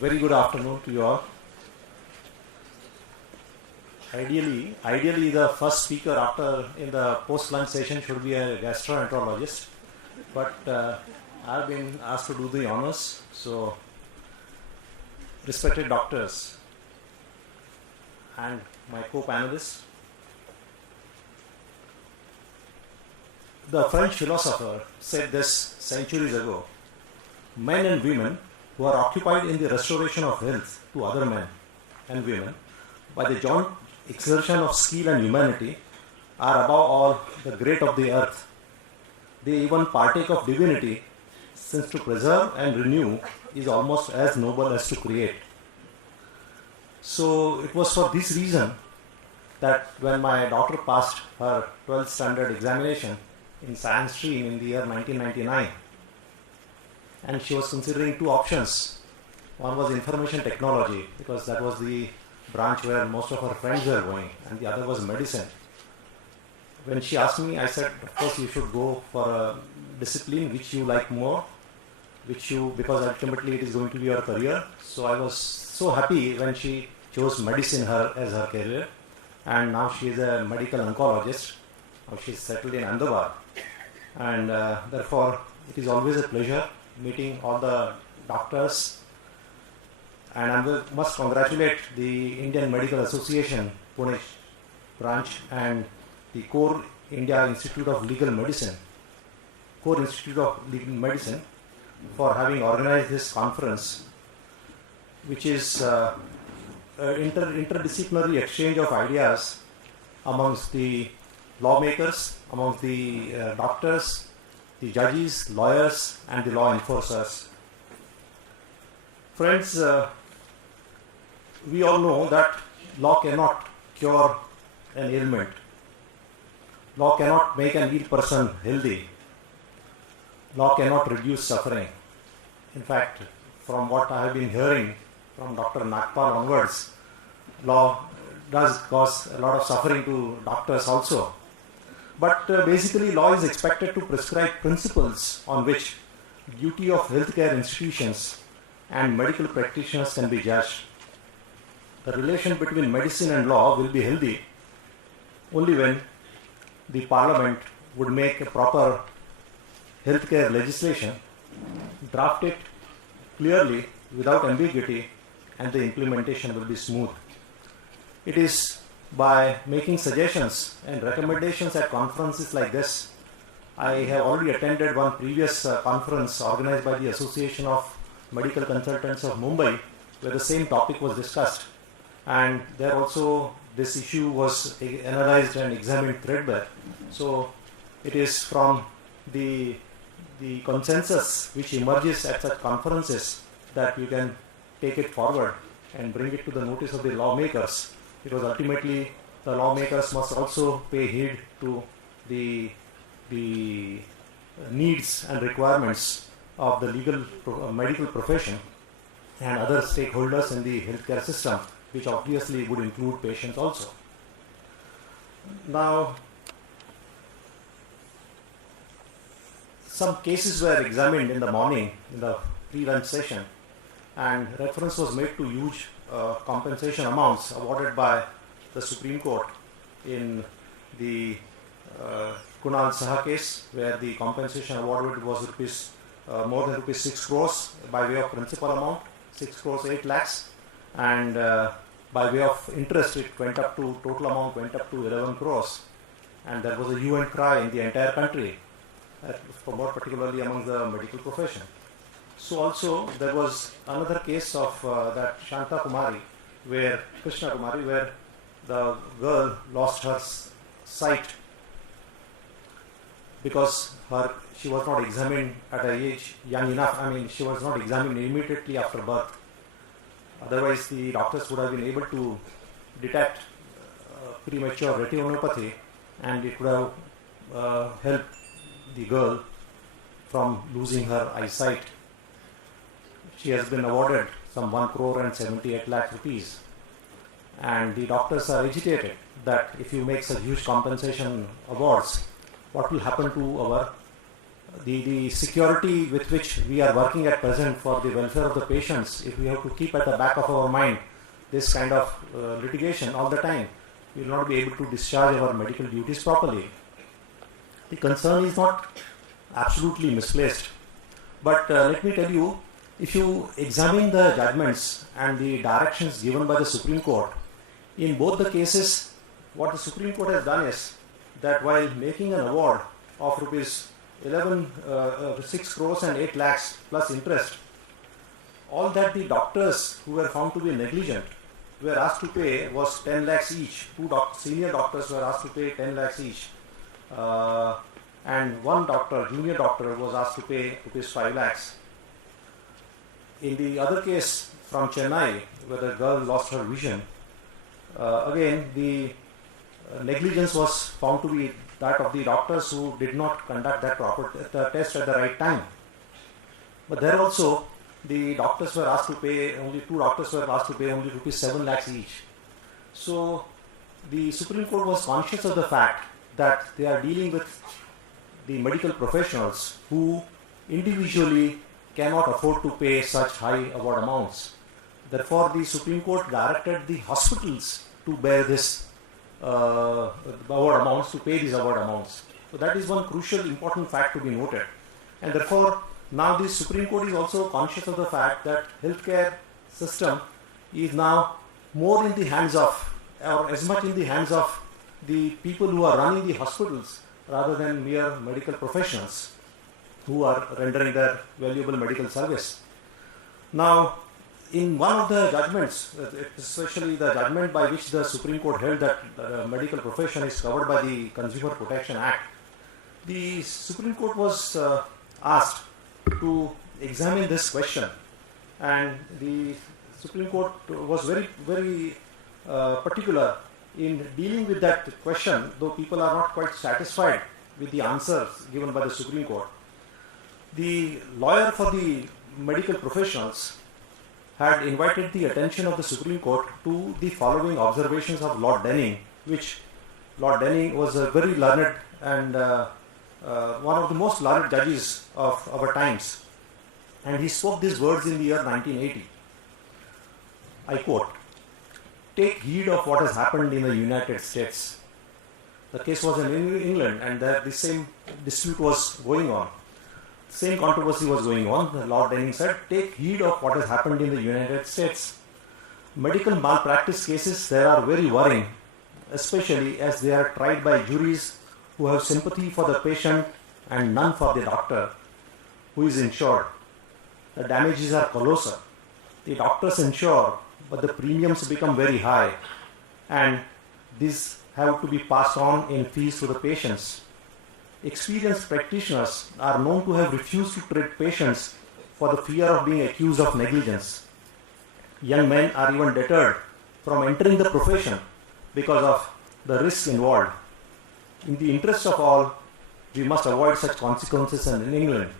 Very good afternoon to you all. Ideally, the first speaker after in the post-lunch session should be a gastroenterologist, but I've been asked to do the honors. So, respected doctors and my co-panelists, the French philosopher said this centuries ago: men and women who are occupied in the restoration of health to other men and women by the joint exertion of skill and humanity are above all the great of the earth. They even partake of divinity, since to preserve and renew is almost as noble as to create. So it was for this reason that when my daughter passed her 12th standard examination in science stream in the year 1999, and she was considering two options. One was information technology, because that was the branch where most of her friends were going, and the other was medicine. When she asked me, I said, of course you should go for a discipline which you like more, because ultimately it is going to be your career. So I was so happy when she chose medicine as her career, and now she is a medical oncologist. Now she is settled in Ahmedabad, and therefore it is always a pleasure meeting all the doctors. And I must congratulate the Indian Medical Association, Pune branch, and the Core Institute of Legal Medicine for having organized this conference, which is interdisciplinary exchange of ideas amongst the lawmakers, amongst the doctors, the judges, lawyers, and the law enforcers. Friends, we all know that law cannot cure an ailment. Law cannot make an ill person healthy. Law cannot reduce suffering. In fact, from what I have been hearing from Dr. Nagpal onwards, law does cause a lot of suffering to doctors also. But basically, law is expected to prescribe principles on which duty of healthcare institutions and medical practitioners can be judged. The relation between medicine and law will be healthy only when the Parliament would make a proper healthcare legislation, draft it clearly without ambiguity, and the implementation will be smooth. It is by making suggestions and recommendations at conferences like this. I have already attended one previous conference organized by the Association of Medical Consultants of Mumbai, where the same topic was discussed, and there also this issue was analyzed and examined threadbare. So it is from the consensus which emerges at such conferences that you can take it forward and bring it to the notice of the lawmakers, because ultimately the lawmakers must also pay heed to the needs and requirements of the medical profession and other stakeholders in the healthcare system, which obviously would include patients also. Now, some cases were examined in the morning in the pre-lunch session, and reference was made to huge compensation amounts awarded by the Supreme Court in the Kunal Saha case, where the compensation awarded was more than rupees 6 crores by way of principal amount, 6 crores 8 lakhs, and by way of interest total amount went up to 11 crores, and there was a hue and cry in the entire country, more particularly among the medical profession. So also there was another case of that Krishna Kumari, where the girl lost her sight because she was not examined at an age young enough. She was not examined immediately after birth. Otherwise, the doctors would have been able to detect premature retinopathy, and it would have helped the girl from losing her eyesight. She has been awarded some 1 crore and 78 lakh rupees. And the doctors are agitated that if you make such huge compensation awards, what will happen to our the security with which we are working at present for the welfare of the patients, if we have to keep at the back of our mind this kind of litigation all the time, we will not be able to discharge our medical duties properly. The concern is not absolutely misplaced. But let me tell you, if you examine the judgments and the directions given by the Supreme Court, in both the cases, what the Supreme Court has done is that while making an award of rupees 6 crores and 8 lakhs plus interest, all that the doctors who were found to be negligent were asked to pay was 10 lakhs each. Two senior doctors were asked to pay 10 lakhs each. And one doctor, junior doctor, was asked to pay rupees 5 lakhs. In the other case from Chennai, where the girl lost her vision, again the negligence was found to be that of the doctors who did not conduct that proper test at the right time. But there also, the doctors were asked to pay, only two doctors were asked to pay only rupees 7 lakhs each. So the Supreme Court was conscious of the fact that they are dealing with the medical professionals who individually cannot afford to pay such high award amounts. Therefore, the Supreme Court directed the hospitals to bear this award amounts, to pay these award amounts. So that is one crucial, important fact to be noted. And therefore, now the Supreme Court is also conscious of the fact that healthcare system is now more in the hands of, or as much in the hands of the people who are running the hospitals rather than mere medical professionals who are rendering their valuable medical service. Now, in one of the judgments, especially the judgment by which the Supreme Court held that the medical profession is covered by the Consumer Protection Act, the Supreme Court was asked to examine this question, and the Supreme Court was very particular in dealing with that question, though people are not quite satisfied with the answers given by the Supreme Court. The lawyer for the medical professionals had invited the attention of the Supreme Court to the following observations of Lord Denning, which Lord Denning was a very learned and one of the most learned judges of our times. And he spoke these words in the year 1980. I quote, "Take heed of what has happened in the United States." The case was in England, and the same dispute was going on. Same controversy was going on. Lord Denning said, "Take heed of what has happened in the United States. Medical malpractice cases there are very worrying, especially as they are tried by juries who have sympathy for the patient and none for the doctor who is insured. The damages are colossal. The doctors insure, but the premiums become very high, and these have to be passed on in fees to the patients. Experienced practitioners are known to have refused to treat patients for the fear of being accused of negligence. Young men are even deterred from entering the profession because of the risks involved. In the interest of all, we must avoid such consequences in England.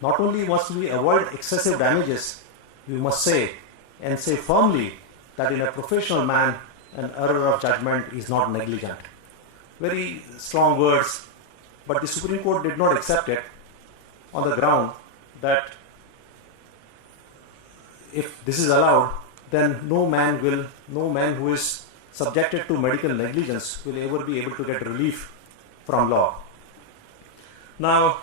Not only must we avoid excessive damages, we must say, and say firmly, that in a professional man, an error of judgment is not negligent." Very strong words, but the Supreme Court did not accept it on the ground that if this is allowed, then no man who is subjected to medical negligence will ever be able to get relief from law. Now,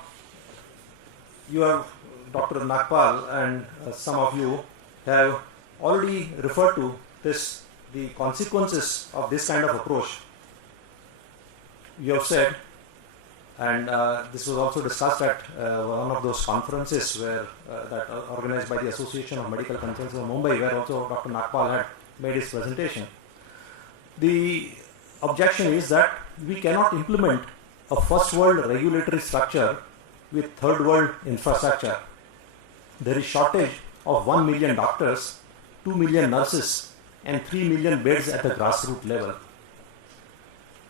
you are Dr. Nagpal and some of you have already referred to this, the consequences of this kind of approach. You have said, and this was also discussed at one of those conferences where that organized by the Association of Medical Consultants of Mumbai, where also Dr. Nagpal had made his presentation. The objection is that we cannot implement a first world regulatory structure with third world infrastructure. There is shortage of 1 million doctors, 2 million nurses, and 3 million beds at the grassroots level.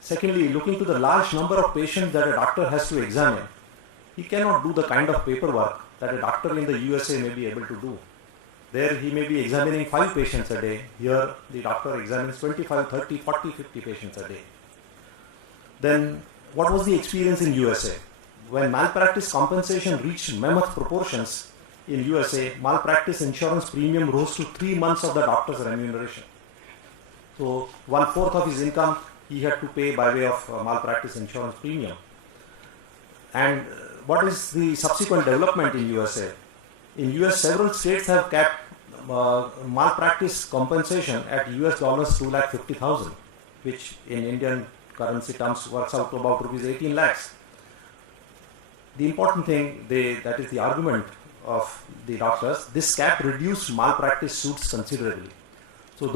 Secondly, looking to the large number of patients that a doctor has to examine, he cannot do the kind of paperwork that a doctor in the USA may be able to do. There he may be examining 5 patients a day. Here the doctor examines 25, 30, 40, 50 patients a day. Then what was the experience in USA? when malpractice compensation reached mammoth proportions in USA, malpractice insurance premium rose to 3 months of the doctor's remuneration. So 1/4 of his income he had to pay by way of malpractice insurance premium. And what is the subsequent development in USA? In US, several states have capped malpractice compensation at US dollars 2,50,000, which in Indian currency terms works out to about rupees 18 lakhs. The important thing, that is the argument of the doctors, this cap reduced malpractice suits considerably. So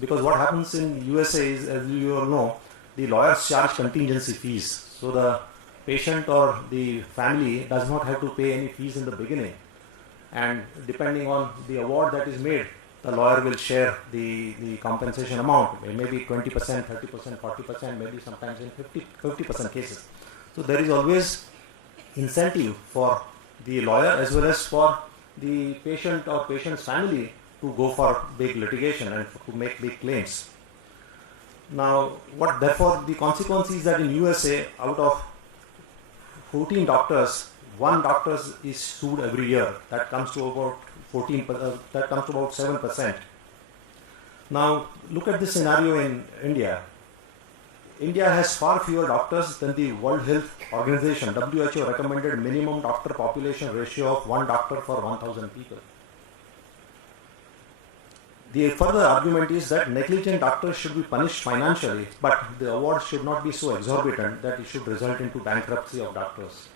because what happens in USA is, as you all know, the lawyers charge contingency fees. So the patient or the family does not have to pay any fees in the beginning. And depending on the award that is made, the lawyer will share the compensation amount. It may be 20%, 30%, 40%, maybe sometimes in 50% cases. So there is always incentive for the lawyer as well as for the patient or patient's family to go for big litigation and to make big claims. Now, therefore the consequence is that in USA, out of 14 doctors, one doctor is sued every year. That comes to about 7%. Now, look at this scenario in India. India has far fewer doctors than the World Health Organization, WHO, recommended minimum doctor population ratio of 1 doctor for 1,000 people. The further argument is that negligent doctors should be punished financially, but the award should not be so exorbitant that it should result into bankruptcy of doctors.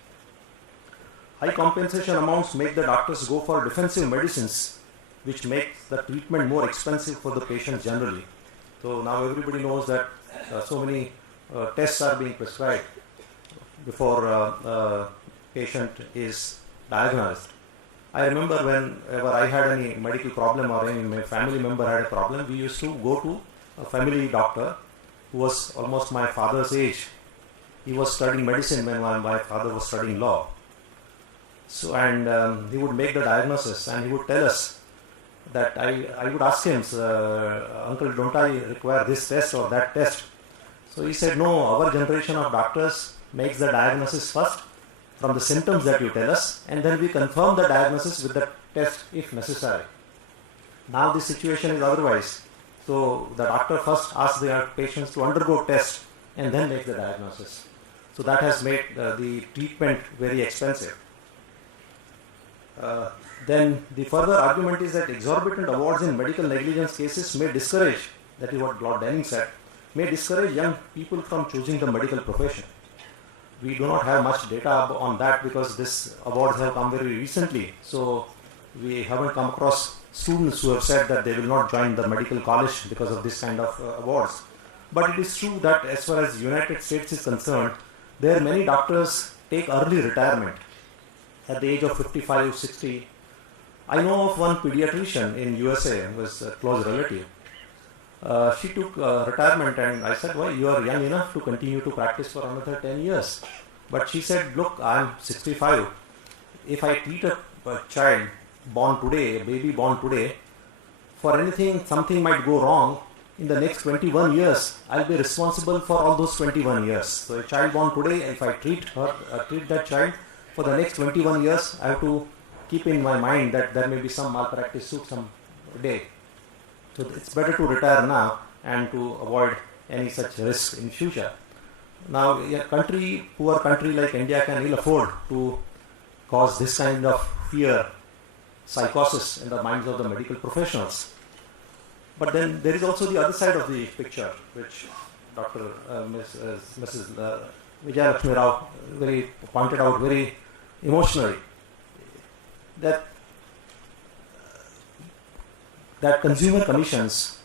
High compensation amounts make the doctors go for defensive medicines, which makes the treatment more expensive for the patient generally. So now everybody knows that so many tests are being prescribed before a patient is diagnosed. I remember whenever I had any medical problem or any family member had a problem, we used to go to a family doctor who was almost my father's age. He was studying medicine when my father was studying law. So, and he would make the diagnosis and he would tell us that I would ask him, Uncle, don't I require this test or that test? So he said, no, our generation of doctors makes the diagnosis first from the symptoms that you tell us, and then we confirm the diagnosis with the test if necessary. Now the situation is otherwise. So the doctor first asks the patients to undergo tests and then make the diagnosis. So that has made the treatment very expensive. Then the further argument is that exorbitant awards in medical negligence cases may discourage, that is what Lord Denning said, may discourage young people from choosing the medical profession. We do not have much data on that because these awards have come very recently. So we haven't come across students who have said that they will not join the medical college because of this kind of awards. But it is true that as far as United States is concerned, there many doctors take early retirement at the age of 55, 60. I know of one pediatrician in USA who was a close relative. She took retirement and I said, well, you are young enough to continue to practice for another 10 years. But she said, look, I am 65. If I treat a child born today, a baby born today, for anything, something might go wrong, in the next 21 years, I'll be responsible for all those 21 years. So a child born today, if I treat that child, for the next 21 years, I have to keep in my mind that there may be some malpractice suit some day. So it's better to retire now and to avoid any such risk in future. Now, a poor country like India can ill afford to cause this kind of fear, psychosis in the minds of the medical professionals. But then there is also the other side of the picture, which Mrs. Vijaya Lakshmi Rao pointed out very emotionally, that consumer commissions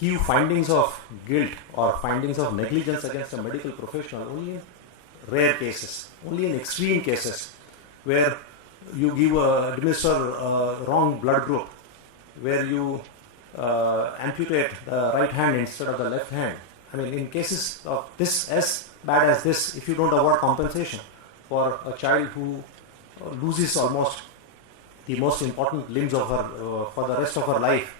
give findings of guilt or findings of negligence against a medical professional only in rare cases, only in extreme cases, where you administer wrong blood group, where you amputate the right hand instead of the left hand. I mean, in cases of this as bad as this, if you don't award compensation for a child who loses almost the most important limbs of her for the rest of her life,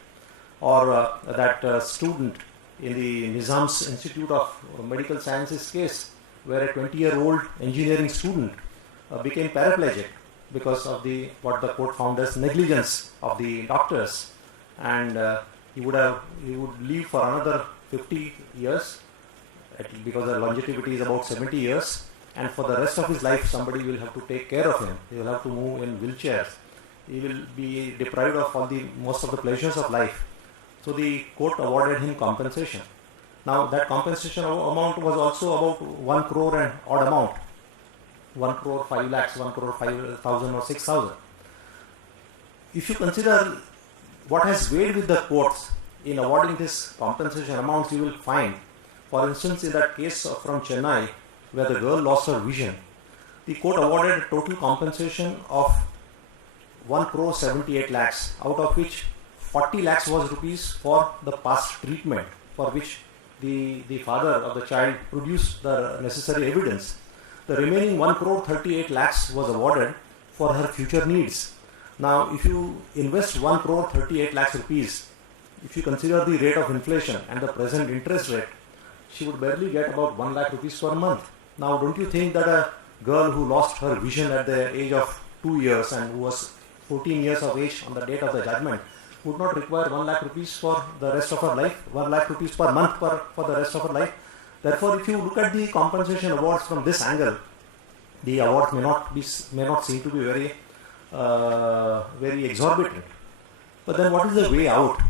or that student in the Nizam's Institute of Medical Sciences case where a 20-year-old engineering student became paraplegic because of what the court found as negligence of the doctors, and he would live for another 50 years because the longevity is about 70 years, and for the rest of his life somebody will have to take care of him. He will have to move in wheelchairs. He will be deprived of most of the pleasures of life. So the court awarded him compensation. Now that compensation amount was also about 1 crore and odd amount. 1 crore 5 lakhs, 1 crore 5,000 or 6,000. If you consider what has weighed with the courts in awarding this compensation amounts, you will find, for instance, in that case from Chennai, where the girl lost her vision, the court awarded total compensation of 1 crore 78 lakhs, out of which 40 lakhs was rupees for the past treatment, for which the father of the child produced the necessary evidence. The remaining 1 crore 38 lakhs was awarded for her future needs. Now, if you invest 1 crore 38 lakhs rupees, if you consider the rate of inflation and the present interest rate, she would barely get about 1 lakh rupees per month. Now, don't you think that a girl who lost her vision at the age of 2 years and who was 14 years of age on the date of the judgment would not require 1 lakh rupees for the rest of her life, 1 lakh rupees per month for the rest of her life? Therefore, if you look at the compensation awards from this angle, the awards may not seem to be very exorbitant. But then what is the way out?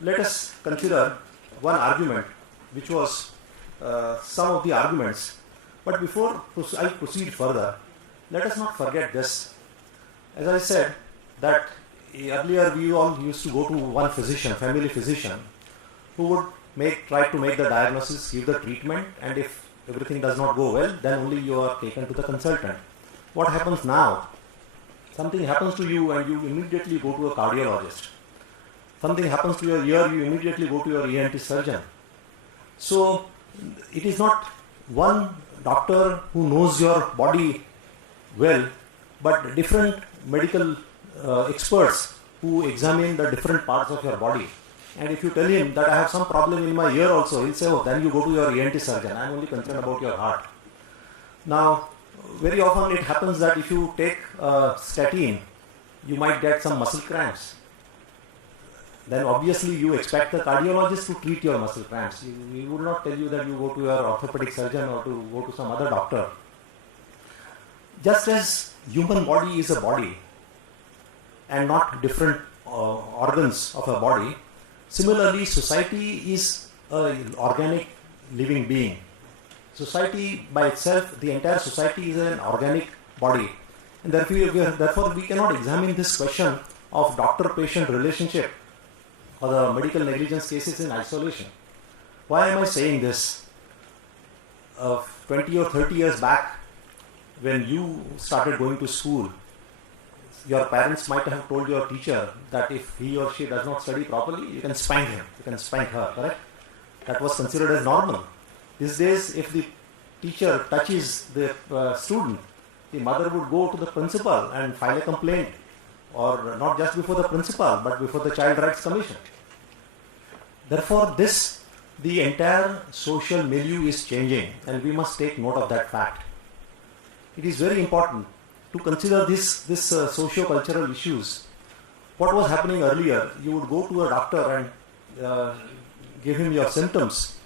Let us consider one argument, which was some of the arguments. But before I proceed further, let us not forget this. As I said, that earlier we all used to go to one physician, family physician, who would try to make the diagnosis, give the treatment, and if everything does not go well, then only you are taken to the consultant. What happens now? Something happens to you and you immediately go to a cardiologist. Something happens to your ear, you immediately go to your ENT surgeon. So it is not one doctor who knows your body well, but different medical experts who examine the different parts of your body. And if you tell him that I have some problem in my ear also, he'll say, oh, then you go to your ENT surgeon. I am only concerned about your heart. Now, very often it happens that if you take statin, you might get some muscle cramps. Then obviously you expect the cardiologist to treat your muscle cramps. He would not tell you that you go to your orthopedic surgeon or to go to some other doctor. Just as human body is a body and not different organs of a body, similarly society is an organic living being. Society by itself, the entire society is an organic body. And therefore we cannot examine this question of doctor-patient relationship or the medical negligence cases in isolation. Why am I saying this? 20 or 30 years back, when you started going to school, your parents might have told your teacher that if he or she does not study properly, you can spank him, you can spank her, correct? That was considered as normal. These days, if the teacher touches the student, the mother would go to the principal and file a complaint, or not just before the principal, but before the Child Rights Commission. Therefore, the entire social milieu is changing, and we must take note of that fact. It is very important to consider this socio-cultural issues. What was happening earlier? You would go to a doctor and give him your symptoms.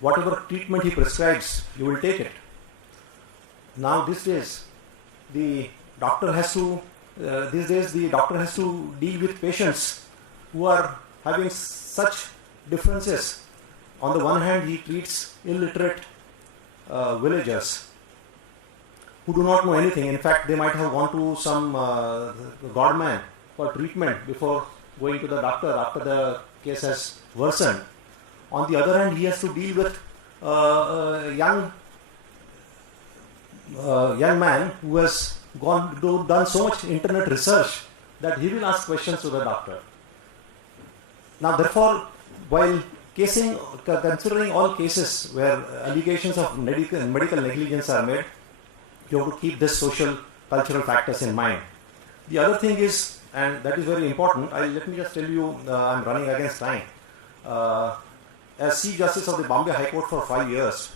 Whatever treatment he prescribes, you will take it. Now these days, the doctor has to deal with patients who are having such differences. On the one hand, he treats illiterate villagers who do not know anything. In fact, they might have gone to some godman for treatment before going to the doctor after the case has worsened. On the other hand, he has to deal with a young man who has done so much internet research that he will ask questions to the doctor. Now, therefore, while considering all cases where allegations of medical negligence are made, you have to keep this social cultural factors in mind. The other thing is, and that is very important, let me just tell you, I am running against time. As Chief Justice of the Bombay High Court for 5 years,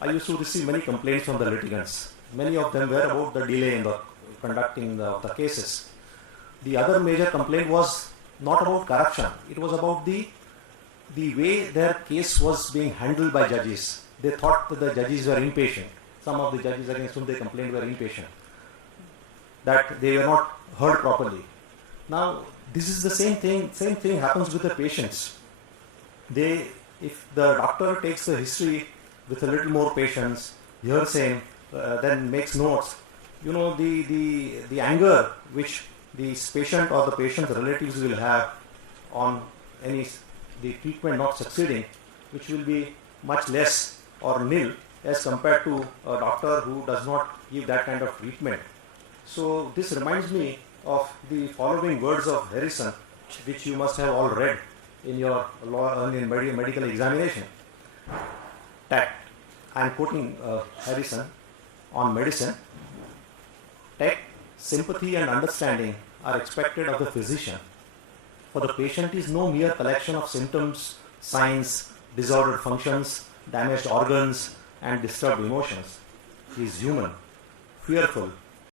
I used to receive many complaints from the litigants. Many of them were about the delay in the conducting the cases. The other major complaint was not about corruption. It was about the way their case was being handled by judges. They thought that the judges were impatient. Some of the judges against whom they complained were impatient, that they were not heard properly. Now, this is the same thing happens with the patients. If the doctor takes the history with a little more patience, hearsay, then makes notes, the anger which the patient or the patient's relatives will have on the treatment not succeeding, which will be much less or nil as compared to a doctor who does not give that kind of treatment. So this reminds me of the following words of Harrison, which you must have all read in your medical examination. Tact. I am quoting Harrison on medicine. Tact, sympathy and understanding are expected of the physician, for the patient is no mere collection of symptoms, signs, disordered functions, damaged organs and disturbed emotions. He is human, fearful,